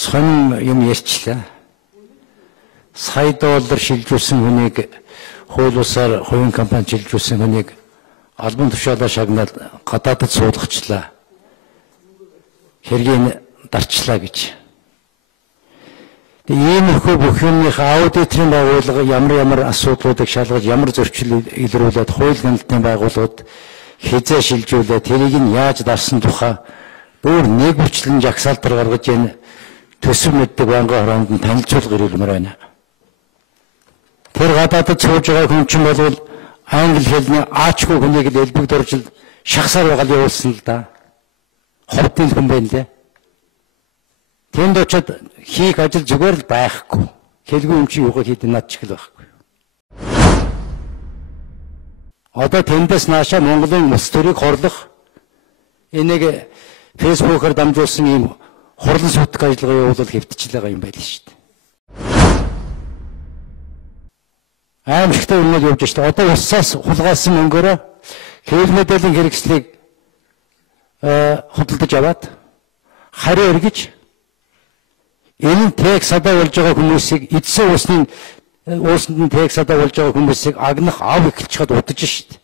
сонин юм ярьчлаа. Сая доллар шилжүүлсэн хүнийг хууль бусаар хувийн компани шилжүүлсэн хүнийг албан тушаалаа шагнаад гадаадд суулгачлаа. Хэргийг дарчлаа гэж. Иймэрхүү бүх юмныхаа аудиторын байгууллага ямар асуудлуудыг шалгаж ямар зөрчил илрүүлээд хууль нэмэлтийн байгууллагууд хязгаар шилжүүлээд тэрийг нь яаж дарсан тухай бүр нэг хүчлэн жагсаалтар гаргаж энэ төсөв мэддэг байнгын хороонд нь танилцуулга ирүүлмээр байна. Тэр гадаадд сууж байгаа хүн чинь бол англи хэлний аачгүй хүнийг л элбэг дуржил шахсаар байгаа л явуулсан л да. Ховдын хүн байна лээ. Тэнд очиод хийх ажил зүгээр л байхгүй. Хэлгүй юм чи юугаар хийдэг над чиг л байхгүй. Одоо тэндээс наашаа Монголын улс төрийг хорлох энийг фэйсбүүкээр дамжуулсан ийм хурлан сүйтгэх ажиллагаа явуулал хэвтчихэл байгаа юм байл шүү дээ. Аимшигтай юмнууд явж штэ. Одоо усаас хулгайлсан мөнгөөрөө хэвлэл мэдээллийн хэрэгслийг худалдаж аваад хариу эргэж энэ тег садаа болж байгаа хүмүүсийг эдсэн уусанд тег садаа болж байгаа хүмүүсийг агнах ав эхэлж чад удаж штэ.